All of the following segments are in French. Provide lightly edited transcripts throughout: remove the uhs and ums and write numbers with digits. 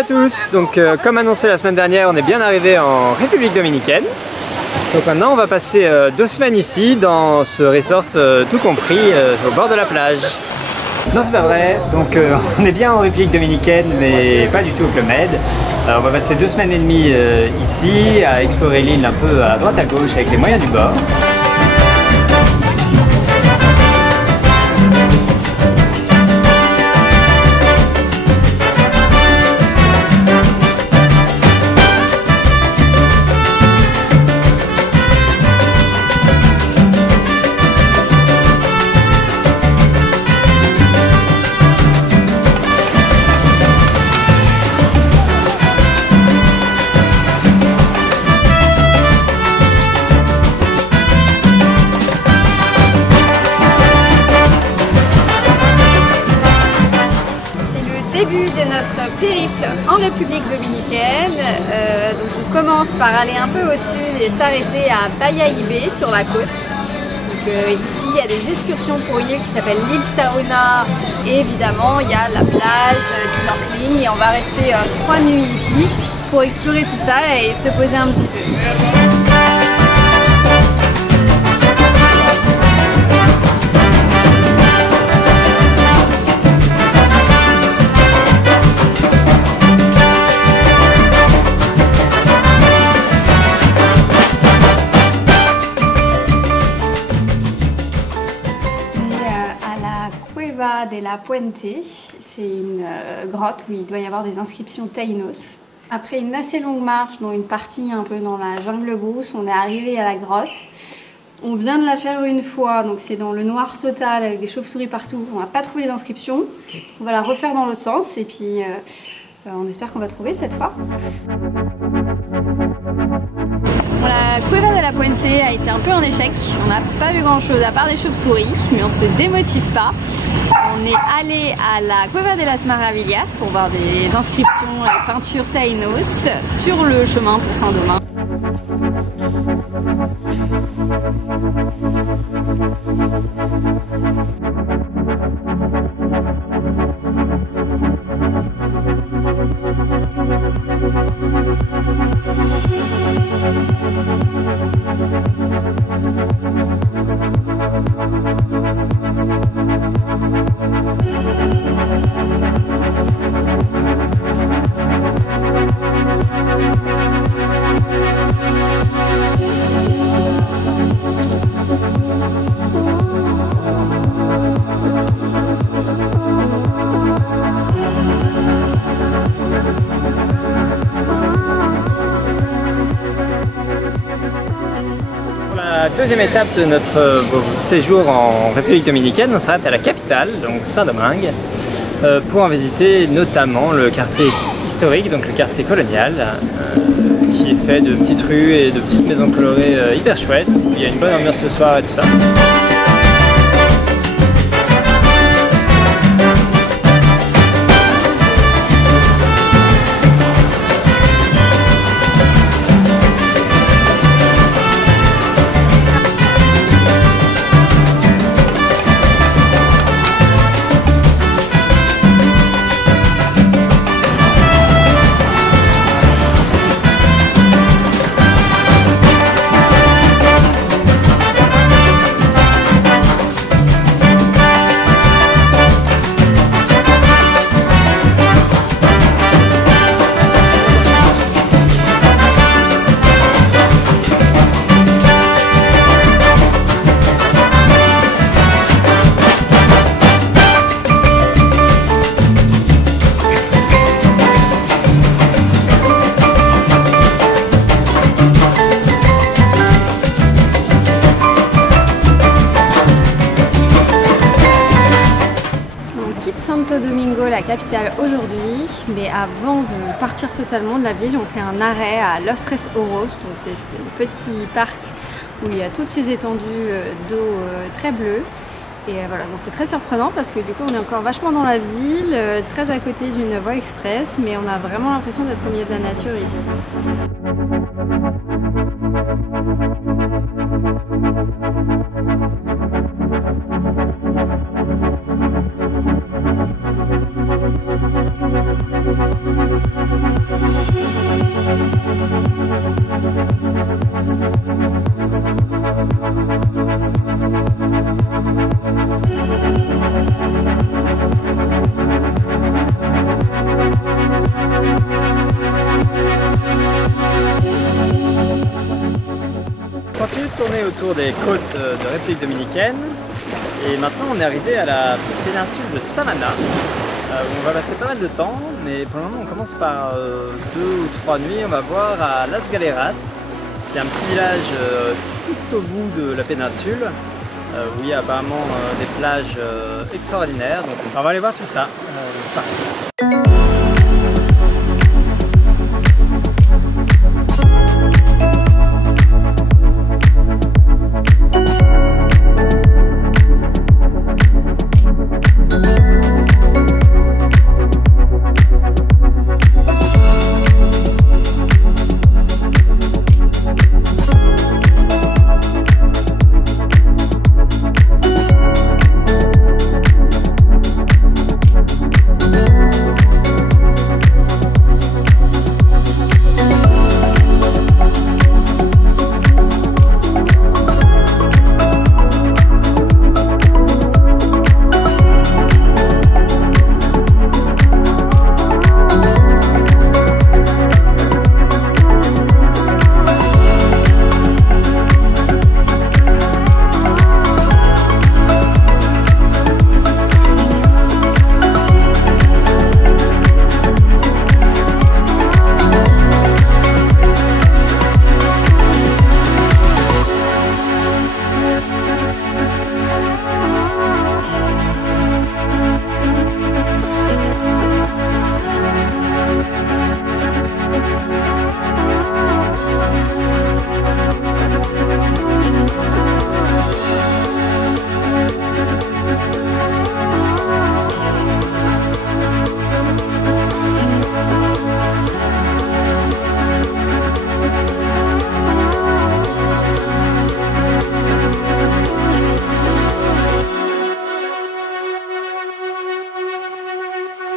à tous. Donc comme annoncé la semaine dernière, on est bien arrivé en République Dominicaine. Donc maintenant on va passer 2 semaines ici dans ce resort tout compris au bord de la plage. Non, c'est pas vrai, donc on est bien en République Dominicaine mais pas du tout au Club Med. On va passer 2 semaines et demie ici à explorer l'île un peu à droite à gauche avec les moyens du bord. Début de notre périple en République Dominicaine. Donc on commence par aller un peu au sud et s'arrêter à Bayahibe sur la côte. Donc, ici il y a des excursions pour l'île qui s'appellent l'île Saona et évidemment il y a la plage, du snorkeling et on va rester 3 nuits ici pour explorer tout ça et se poser un petit peu. De la Puente, c'est une grotte où il doit y avoir des inscriptions taïnos. Après une assez longue marche, dont une partie un peu dans la jungle brousse, on est arrivé à la grotte. On vient de la faire une fois, donc c'est dans le noir total avec des chauves-souris partout. On n'a pas trouvé les inscriptions. On va la refaire dans l'autre sens et puis on espère qu'on va trouver cette fois. La Cueva de la Puente a été un peu un échec. On n'a pas vu grand chose à part des chauves-souris, mais on se démotive pas. On est allé à la Cueva de las Maravillas pour voir des inscriptions et peintures taïnos sur le chemin pour Saint-Domingue. La deuxième étape de notre séjour en République Dominicaine, on s'arrête à la capitale, donc Saint-Domingue, pour en visiter notamment le quartier historique, donc le quartier colonial, qui est fait de petites rues et de petites maisons colorées hyper chouettes. Puis il y a une bonne ambiance le soir et tout ça. Santo Domingo, la capitale aujourd'hui, mais avant de partir totalement de la ville, on fait un arrêt à Los Tres Oros, donc c'est le petit parc où il y a toutes ces étendues d'eau très bleues. Et voilà, bon, c'est très surprenant parce que du coup on est encore vachement dans la ville, très à côté d'une voie express, mais on a vraiment l'impression d'être au milieu de la nature ici. tourné autour des côtes de République dominicaine et maintenant on est arrivé à la péninsule de Samana où on va passer pas mal de temps, mais pour le moment on commence par 2 ou 3 nuits. On va voir à Las Galeras, qui est un petit village tout au bout de la péninsule où il y a apparemment des plages extraordinaires. Donc on va aller voir tout ça. C'est parti.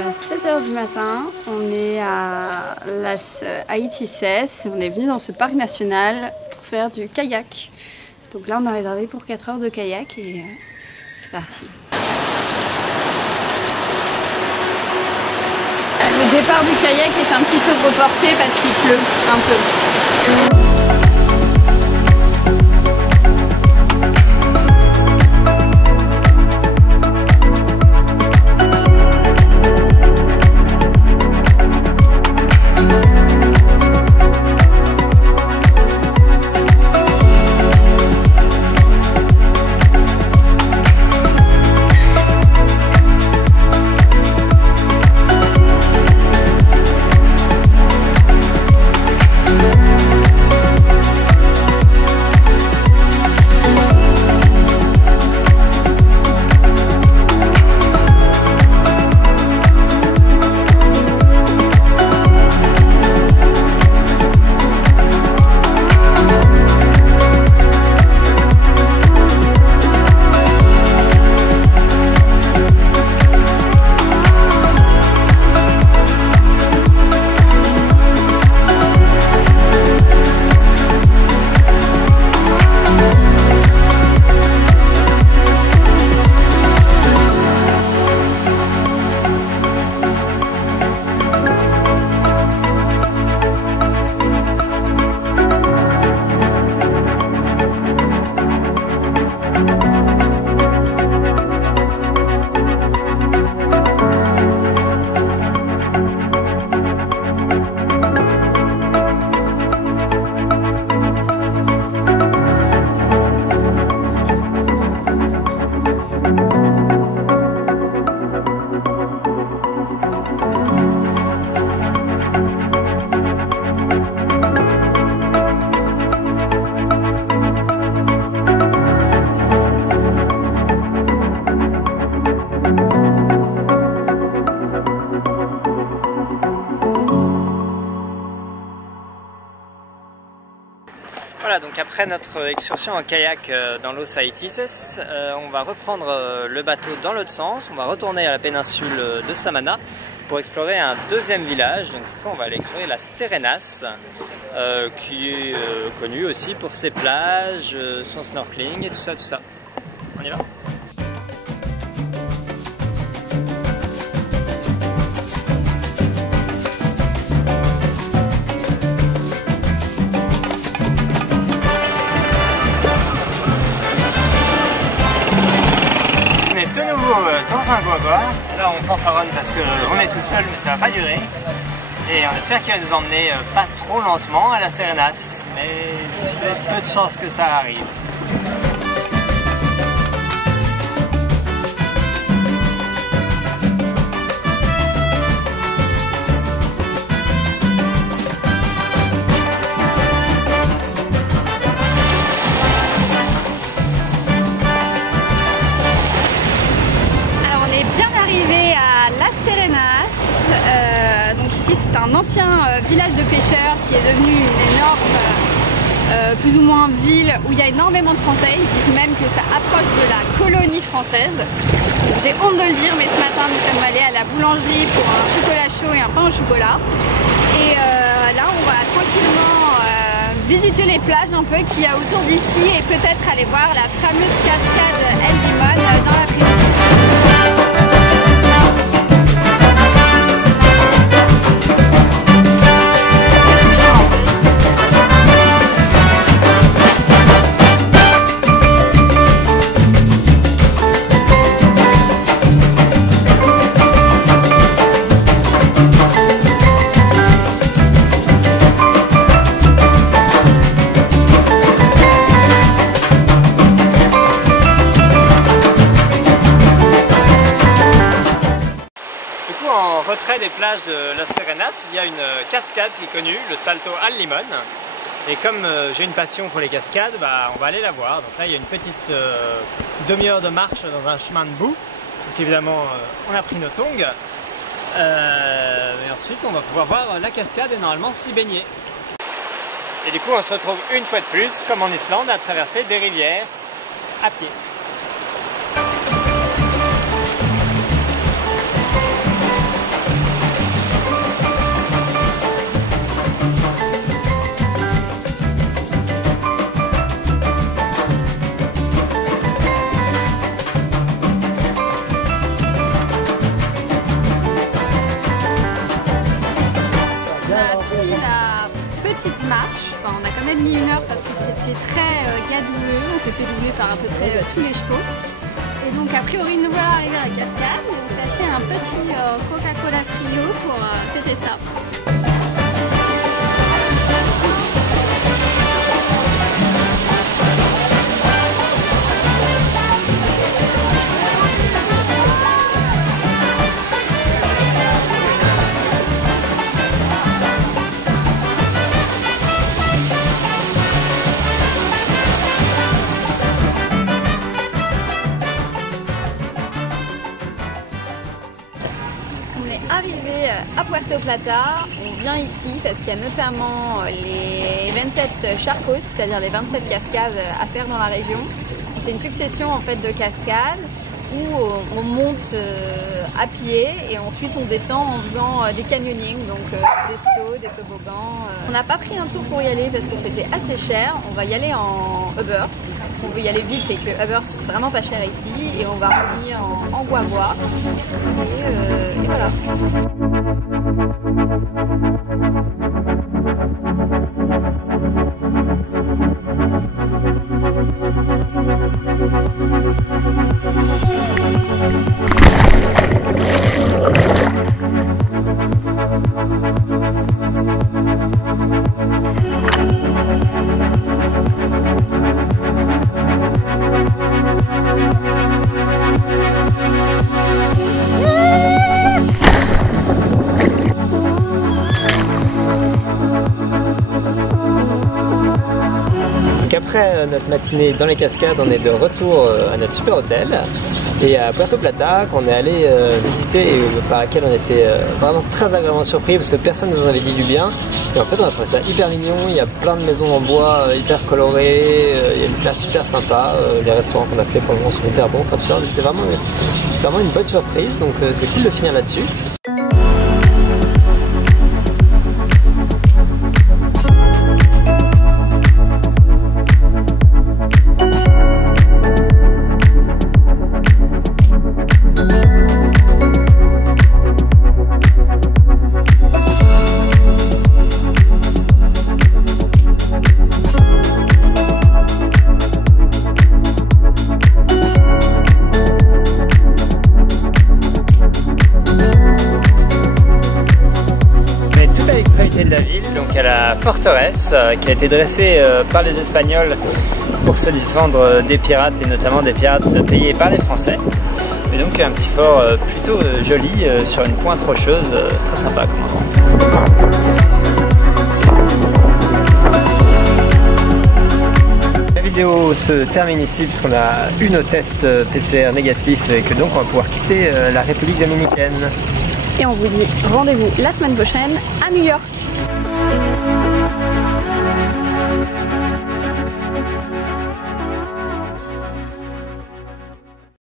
À 7h du matin, on est à Las Haitises. On est venu dans ce parc national pour faire du kayak. Donc là, on a réservé pour 4 heures de kayak et c'est parti. Le départ du kayak est un petit peu reporté parce qu'il pleut un peu. Voilà, donc après notre excursion en kayak dans Los Haitises, on va reprendre le bateau dans l'autre sens. On va retourner à la péninsule de Samana pour explorer un deuxième village. Donc cette fois, on va aller explorer Las Terrenas, qui est connu aussi pour ses plages, son snorkeling et tout ça, tout ça. On y va ? fanfaronne parce qu'on est tout seul, mais ça va pas durer. Et on espère qu'il va nous emmener pas trop lentement à Las Terrenas, mais c'est peu de chance que ça arrive. C'est un ancien village de pêcheurs qui est devenu une énorme, plus ou moins ville où il y a énormément de Français. Ils disent même que ça approche de la colonie française. J'ai honte de le dire, mais ce matin nous sommes allés à la boulangerie pour un chocolat chaud et un pain au chocolat. Et là on va tranquillement visiter les plages un peu qu'il y a autour d'ici et peut-être aller voir la fameuse cascade El Limón dans la prison. En retrait des plages de Las Terrenas, il y a une cascade qui est connue, le Salto al Limón. Et comme j'ai une passion pour les cascades, on va aller la voir. Donc là, il y a une petite demi-heure de marche dans un chemin de boue. Donc évidemment, on a pris nos tongs. Et ensuite, on va pouvoir voir la cascade et normalement s'y baigner. Et du coup, on se retrouve une fois de plus, comme en Islande, à traverser des rivières à pied. On a quand même mis 1 heure parce que c'était très gadouleux, on s'est fait doubler par à peu près tous les chevaux. Et donc a priori nous voilà arrivés à la cascade, on s'est acheté un petit Coca-Cola Frio pour fêter ça. Arrivé à Puerto Plata, on vient ici parce qu'il y a notamment les 27 charcos, c'est-à-dire les 27 cascades à faire dans la région. C'est une succession en fait de cascades où on monte à pied et ensuite on descend en faisant des canyonings, donc des sauts, des toboggans. On n'a pas pris un tour pour y aller parce que c'était assez cher, on va y aller en Uber. On veut y aller vite et que Uber c'est vraiment pas cher ici et on va revenir en guagua et voilà. Après notre matinée dans les cascades, on est de retour à notre super hôtel et à Puerto Plata qu'on est allé visiter et par laquelle on était vraiment très agréablement surpris parce que personne ne nous avait dit du bien. Et en fait on a trouvé ça hyper mignon, il y a plein de maisons en bois hyper colorées, il y a une place super sympa, les restaurants qu'on a fait pour le moment sont hyper bons, c'était vraiment une bonne surprise, donc c'est cool de finir là-dessus. centralité de la ville, donc à la forteresse qui a été dressée par les Espagnols pour se défendre des pirates et notamment des pirates payés par les Français. Et donc un petit fort plutôt joli sur une pointe rocheuse, c'est très sympa comme endroit. La vidéo se termine ici puisqu'on a eu nos tests PCR négatifs et que donc on va pouvoir quitter la République dominicaine. Et on vous dit rendez-vous la semaine prochaine à New York.